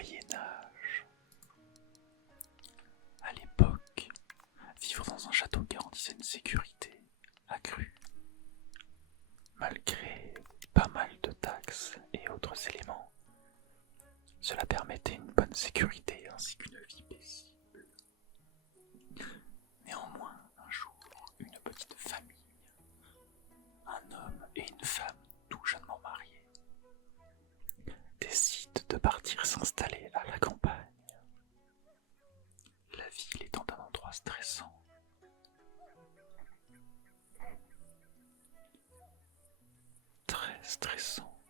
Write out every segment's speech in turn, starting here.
Moyen-Âge. À l'époque, vivre dans un château garantissait une sécurité accrue. Malgré pas mal de taxes et autres éléments, cela permettait une bonne sécurité ainsi qu'une vie paisible. Néanmoins, un jour, une petite famille, un homme et une femme tout jeunement mariés, décident de partir s'installer à la campagne. La ville étant un endroit stressant, très stressant,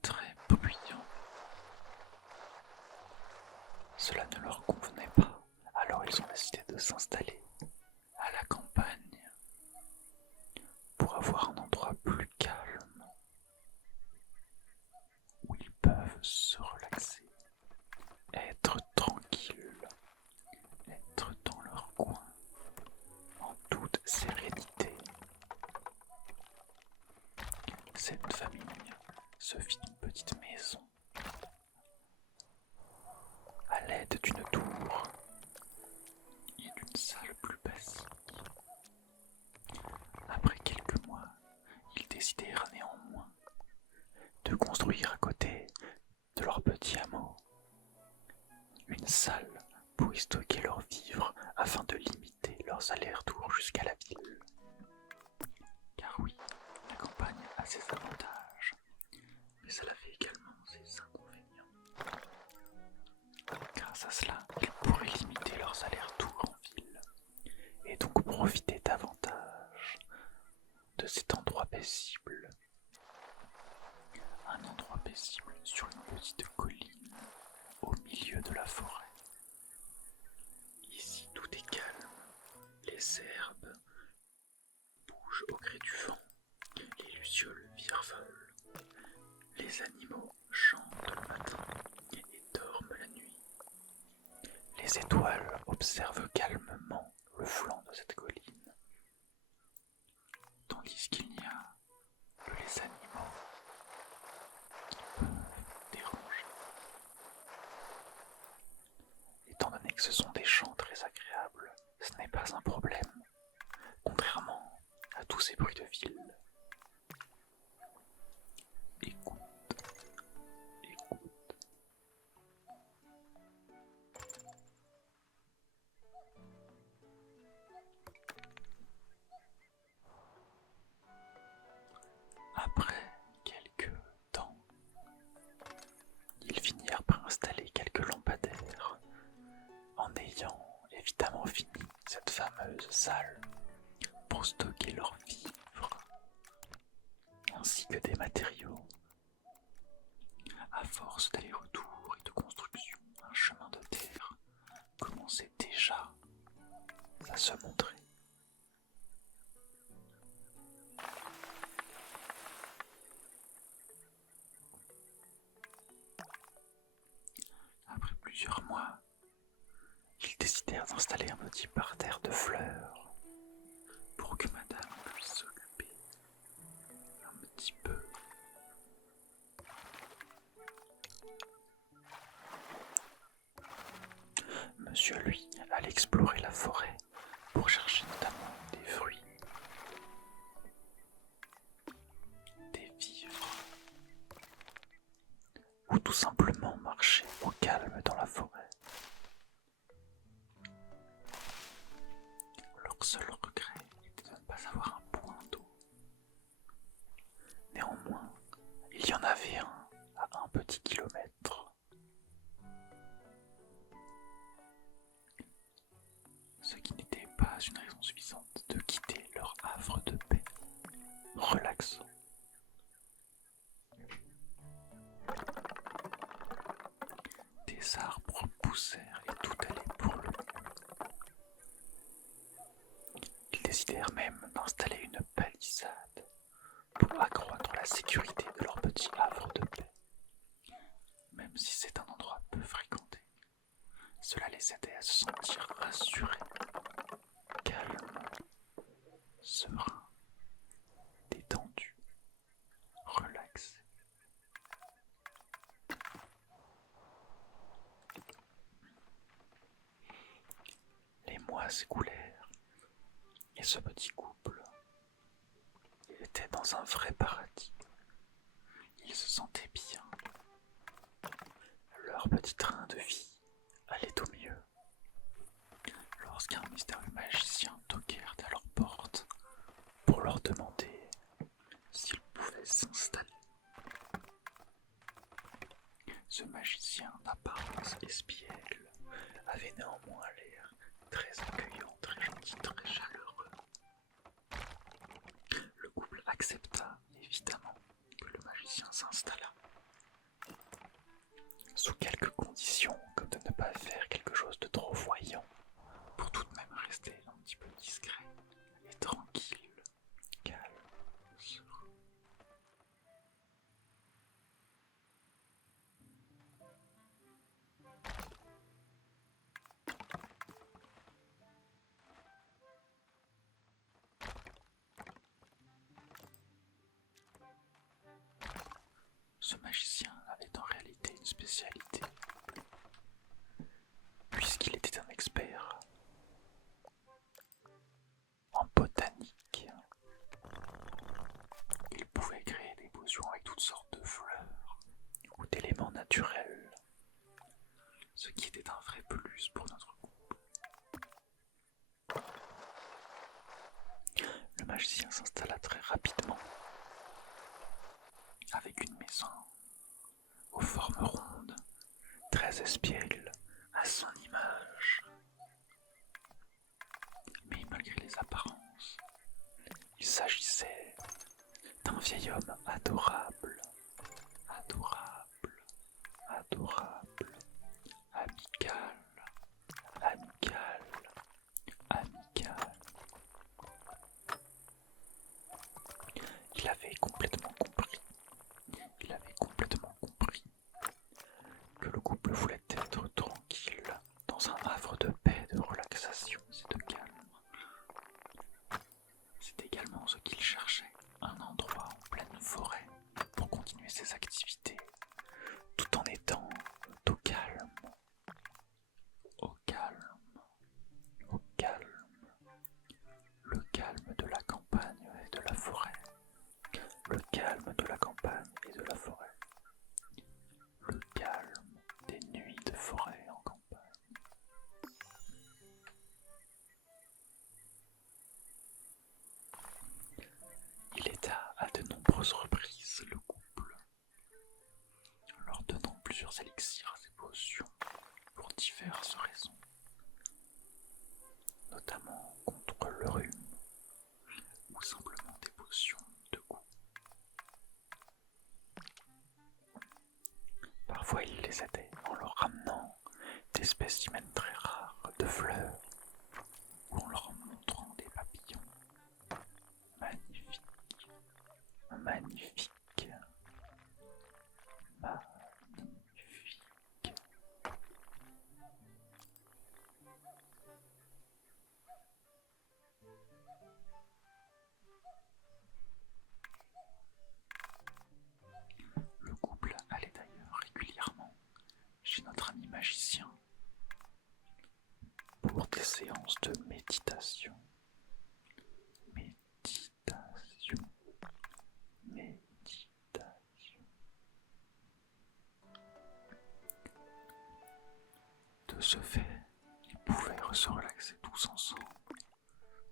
très bruyant. Cela ne leur convenait pas, alors ils ont décidé de s'installer à la campagne pour avoir un endroit plus calme où ils peuvent se relaxer, être tranquilles, être dans leur coin en toute sérénité. Cette famille se fit une petite maison à l'aide d'une tour et d'une salle plus basique. Après quelques mois, ils décidèrent néanmoins de construire à côté de leur petit hameau une salle pour y stocker leurs vivres afin de limiter leurs allers-retours jusqu'à la ville. Car oui, la campagne a ses avantages, mais elle avait également ses inconvénients. Grâce à cela, ils pourraient limiter leurs allers-retours en ville et donc profiter davantage de cet endroit paisible. Un endroit paisible sur une petite colline au milieu de la forêt. Ici tout est calme, les herbes bougent au gré du vent, les lucioles virevolent, les animaux chantent le matin et dorment la nuit. Les étoiles observent calmement le flanc de cette colline, tandis qu'il n'y a que les animaux qui peuvent déranger. Étant donné que ce sont des chants très agréables, ce n'est pas un problème, contrairement à tous ces bruits de ville. Écoute, écoute. Après quelques temps, ils finirent par installer quelques lampadaires, en ayant évidemment fini cette fameuse salle pour stocker leurs vivres, ainsi que des matériaux. À force d'aller-retour et de construction, un chemin de terre commençait déjà à se montrer. Après plusieurs mois, ils décidèrent d'installer un petit parterre de fleurs pour que madame puisse s'occuper un petit peu. Monsieur, lui, allait explorer la forêt pour chercher notamment des fruits, des vivres, ou tout simplement marcher au calme dans la forêt. Leur seul regret était de ne pas avoir un point d'eau. Néanmoins, il y en avait un à 1 petit kilomètre. Ce qui n'était pas une raison suffisante de quitter leur havre de paix, relaxant. Des arbres poussèrent et tout allait pour le mieux. Ils décidèrent même d'installer une palissade pour accroître la sécurité de leur petit havre de paix. Même si c'est un endroit peu fréquenté, cela les aidait à se sentir rassurés, calmes, sereins, détendus, relaxés. s'écoulèrent, et ce petit couple était dans un vrai paradis. Ils se sentaient bien. Leur petit train de vie allait au mieux. Lorsqu'un mystérieux magicien toquèrent à leur porte pour leur demander s'ils pouvaient s'installer. Ce magicien d'apparence espiègle avait néanmoins l'air très accueillant, très gentil, très chaleureux. Le couple accepta évidemment que le magicien s'installât, sous quelques conditions, comme de ne pas faire quelque chose de trop voyant, pour tout de même rester un petit peu discret et tranquille, calme, serein. Ce magicien avait en réalité une spécialité, puisqu'il était un expert en botanique. Il pouvait créer des potions avec toutes sortes de fleurs ou d'éléments naturels, ce qui était un vrai plus pour notre groupe. Le magicien s'installa très rapidement, avec une maison aux formes rondes, très espiègle à son image. Mais malgré les apparences, il s'agissait d'un vieil homme adorable, adorable, adorable, amical, amical, amical. Il avait complètement compris que le couple voulait être tranquille, dans un havre de paix, de relaxation et de calme. C'est également ce qu'il cherchait, un endroit en pleine forêt pour continuer ses activités, tout en étant au calme, au calme, au calme, le calme de la campagne et de la forêt, le calme de la campagne et de la forêt, le calme des nuits de forêt en campagne. Il aida à de nombreuses reprises le couple, leur donnant plusieurs élixirs et potions pour diverses raisons, notamment contre le rhume ou simplement des potions de goût. Parfois il les aidait en leur ramenant des spécimens très rares de fleurs ou en leur montrant des papillons magnifiques, magnifiques, magnifiques. Le couple allait d'ailleurs régulièrement chez notre ami magicien pour des séances de méditation. Méditation. Méditation. De ce fait, ils pouvaient se relaxer tous ensemble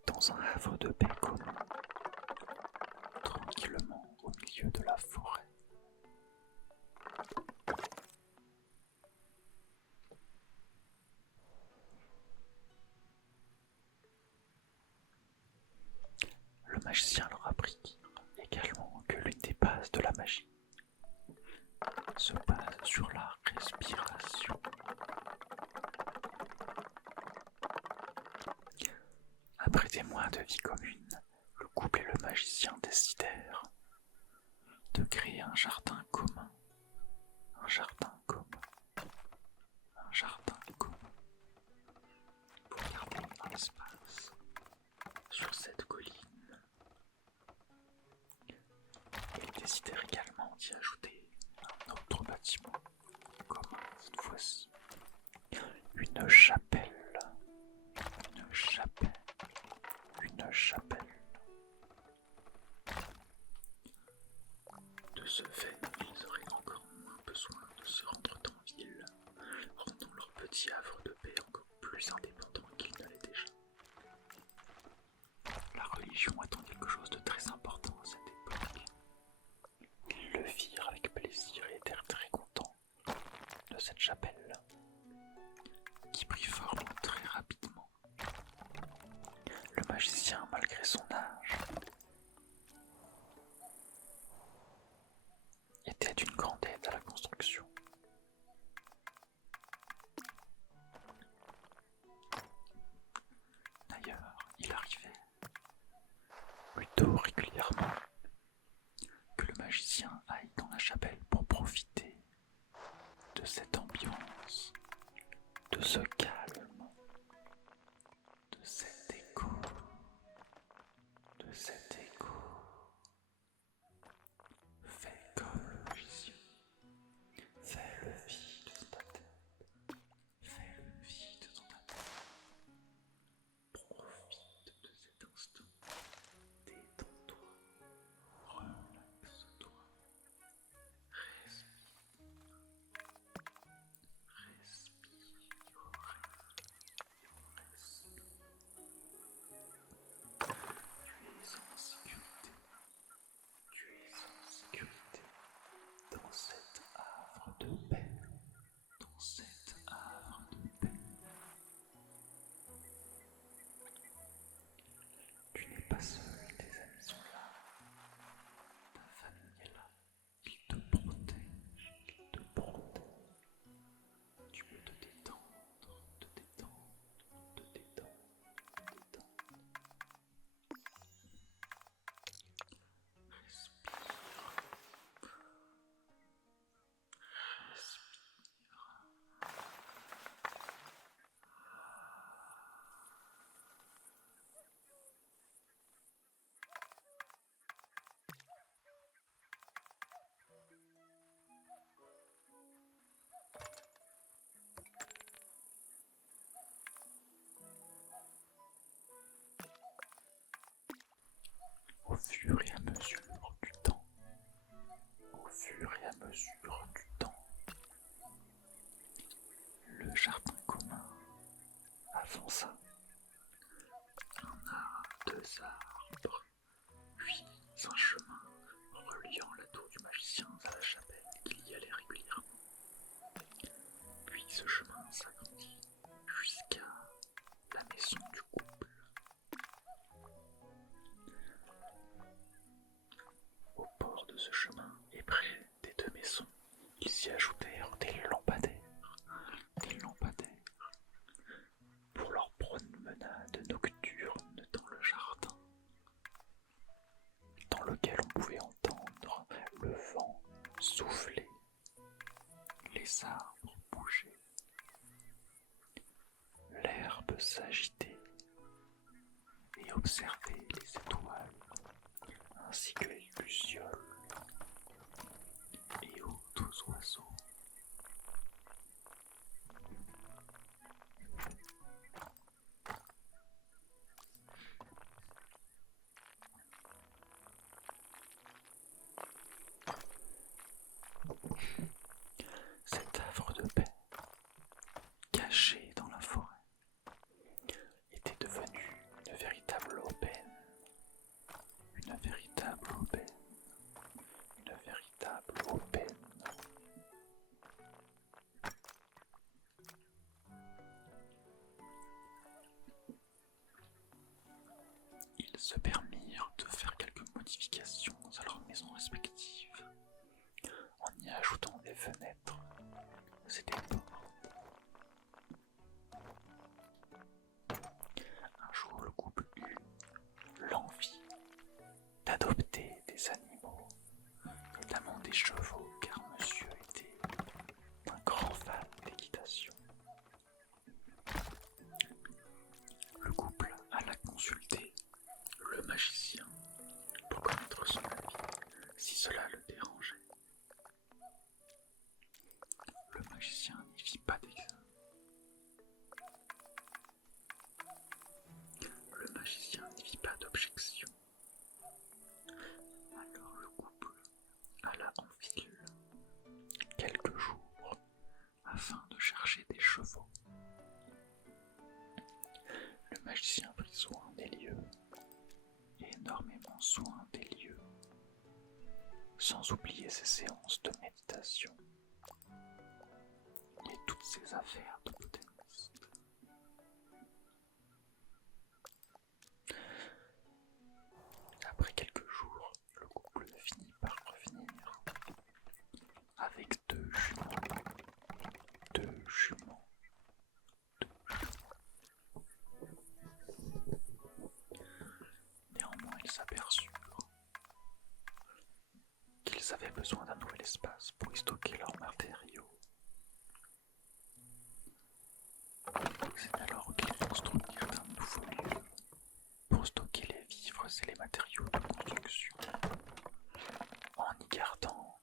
dans un havre de paix commun, tranquillement au milieu de la forêt. Le magicien leur apprit également que l'une des bases de la magie se base sur la respiration. Après des mois de vie commune, le couple et le magicien décidèrent de créer un jardin commun. Un jardin commun. Un jardin commun. Pour garder un espace sur cette colline. Ils décidèrent également d'y ajouter un autre bâtiment commun cette fois-ci. Une chapelle. Une chapelle. ce fait, ils auraient encore moins besoin de se rendre en ville, rendant leur petit havre de paix encore plus indépendant qu'ils ne l'étaient déjà. La religion attend quelque chose de très important à cette époque. Ils le virent avec plaisir et étaient très contents de cette chapelle, qui prit forme très rapidement. Le magicien, malgré son âge, était d'une grande aide à la construction. D'ailleurs, il arrivait plutôt régulièrement que le magicien aille dans la chapelle pour profiter de cette ambiance, de ce calme, de cet écho, Fais comme le magicien, fais le vide dans ta tête, fais le vide dans ta tête, profite de cet instant, détends-toi, relaxe-toi, respire, tu es en sécurité dans cet havre de paix, dans cet havre de paix. Tu n'es pas seul, tes amis sont là, ta famille est là, ils te protègent, ils te protègent. Tu peux te détendre, te détendre, te détendre, te détendre. Respire, au fur et à mesure du temps, au fur et à mesure du temps, le jardin commun avança. Deux arbres, puis un chemin reliant la tour du magicien à la chapelle qu'il y allait régulièrement. Puis ce chemin s'agrandit jusqu'à la maison du couple. Au bord de ce chemin et près des deux maisons, ils s'y ajoutèrent des lampadaires pour leur promenade nocturne dans le jardin, dans lequel on pouvait entendre le vent souffler, les arbres bouger, l'herbe s'agiter et observer les étoiles ainsi que les lucioles et autres oiseaux. Cet havre de paix, caché dans la forêt, était devenu une véritable aubaine, une véritable aubaine, une véritable aubaine. Ils se permirent de faire quelques modifications à leurs maisons respectives, en y ajoutant des fenêtres et des portes. Un jour, le couple eut l'envie d'adopter des animaux, notamment des chevaux, car monsieur était un grand fan d'équitation. Le couple alla consulter le magicien pour connaître son avis, si cela le dérangeait. Le magicien n'y alla en ville quelques jours afin de chercher des chevaux. Le magicien prit soin des lieux, énormément soin des lieux, sans oublier ses séances de méditation et toutes ses affaires de botaniste. Après quelques jours, le couple finit par revenir avec deux jumeaux. Deux jumeaux. Néanmoins, ils s'aperçurent qu'ils avaient besoin d'un nouvel espace pour y stocker leurs matériaux. C'est alors qu'ils construisirent un nouveau lieu pour stocker les vivres et les matériaux de construction, en y gardant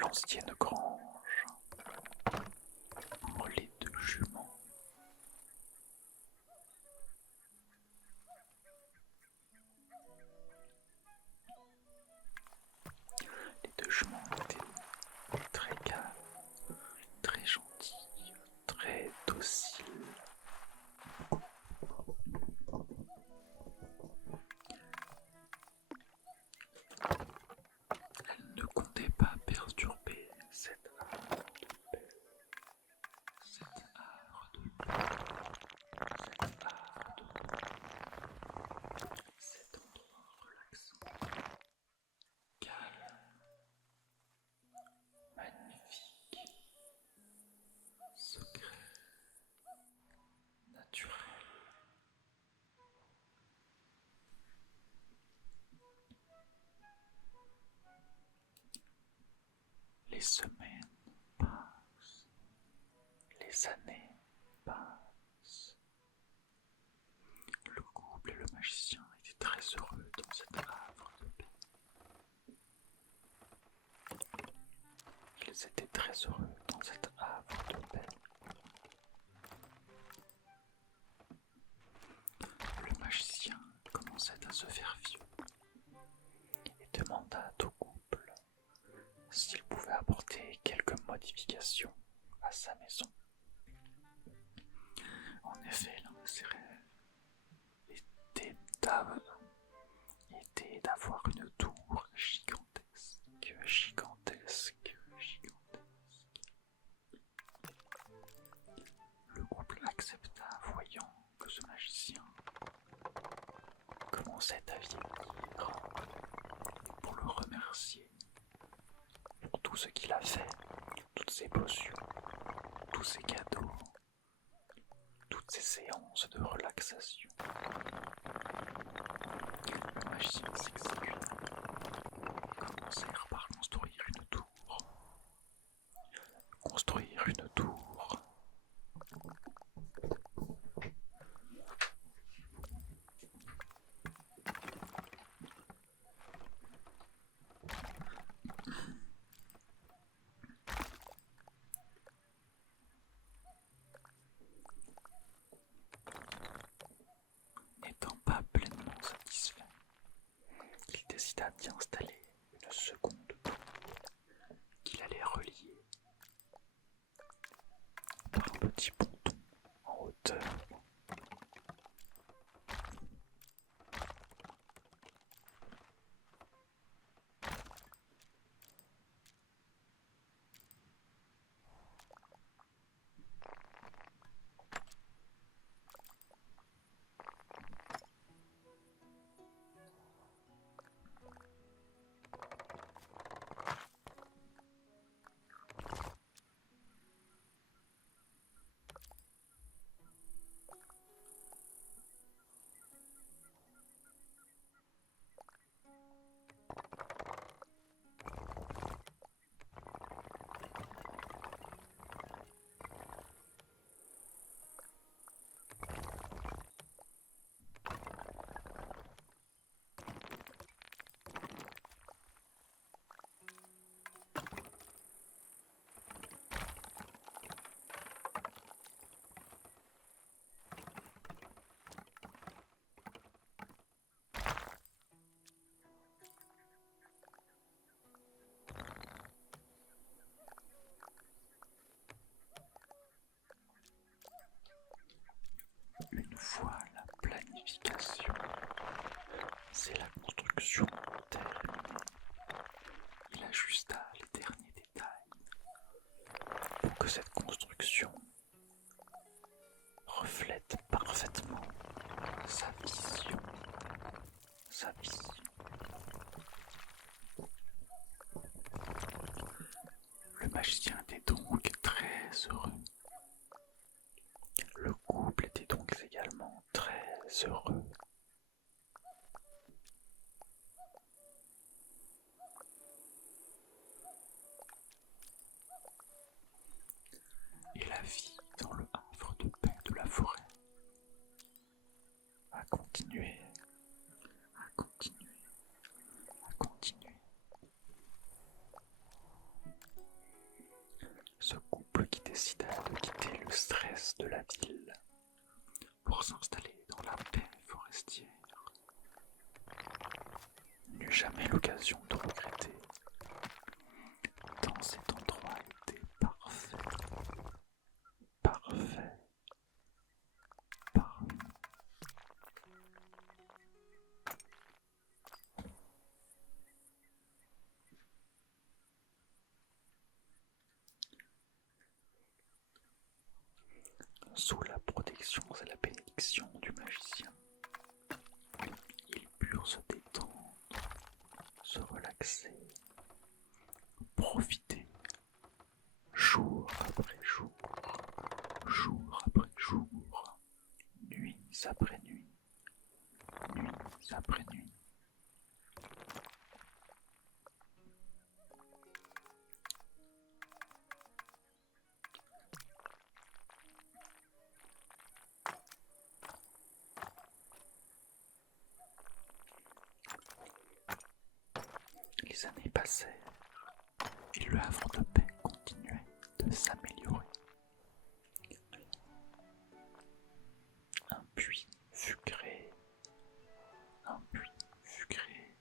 l'ancienne grange pour les deux jumeaux. Les deux jumeaux étaient très calmes, très gentils, très dociles. Elles ne comptaient pas perturber cet havre de paix, cet havre de paix, cet havre de paix, cet endroit relaxant, calme, magnifique, secret, naturel. Les semaines passent, les années passent. Le couple et le magicien étaient très heureux dans cet havre de paix. Ils étaient très heureux dans cet havre de paix. Le magicien commençait à se faire vieux et demanda au couple s'il pouvait apporter quelques modifications à sa maison. En effet, l'un de ses rêves était d'avoir une tour gigantesque. Le couple accepta, voyant que ce magicien commençait à vieillir, pour le remercier pour tout ce qu'il a fait, toutes ses potions, tous ses cadeaux, toutes ces séances de relaxation. Le magicien s'exécuta. Commencèrent par construire une tour. N'étant pas pleinement satisfait, il décida d'y installer une seconde tour qu'il allait relier par un petit ponton en hauteur. C'est la construction terminée. Il ajusta les derniers détails pour que cette construction reflète parfaitement sa vision. Sa vision. Le magicien était donc très heureux. Le couple était donc également très heureux. Et la vie dans le havre de paix de la forêt a continué, a continué, a continué. Ce couple qui décida de quitter le stress de la ville pour s'installer dans la paix forestière n'eut jamais l'occasion de regretter, tant cet endroit était parfait, parfait, parfait. Sous la protection et la bénédiction du magicien, ils purent se détendre, se relaxer, profiter, jour après jour, jour après jour, nuit après nuit, nuit après nuit. Les années passèrent et le havre de paix continuait de s'améliorer. Un puits fut créé, un puits fut créé.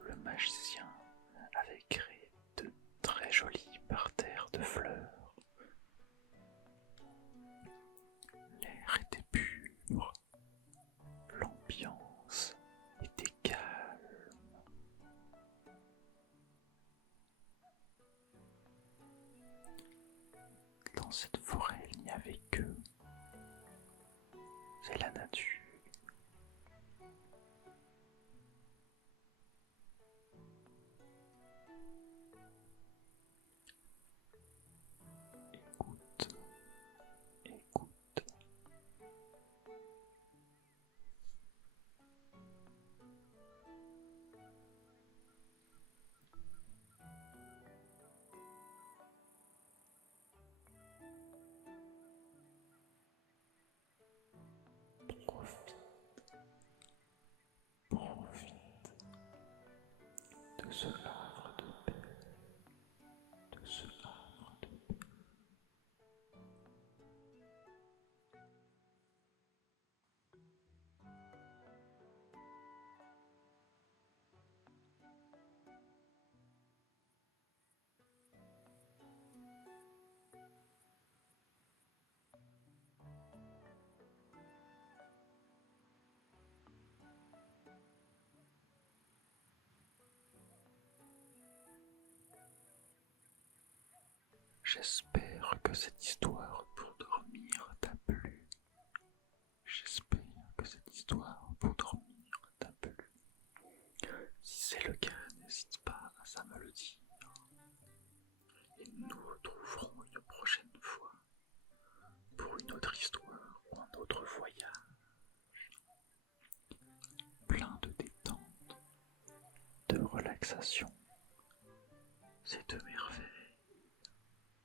Le magicien avait créé de très jolis parterres de fleurs. L'air était pur, l'ambiance était calme. Dans cette forêt, il n'y avait que c'est la nature. Écoute, écoute. Profite, profite de ce havre de paix, de ce havre de paix. J'espère que cette histoire pour dormir t'a plu. J'espère que cette histoire pour dormir t'a plu. Si c'est le cas, n'hésite pas à me le dire. Et nous nous retrouverons une prochaine fois pour une autre histoire ou un autre voyage. Plein de détente, de relaxation. C'est de mes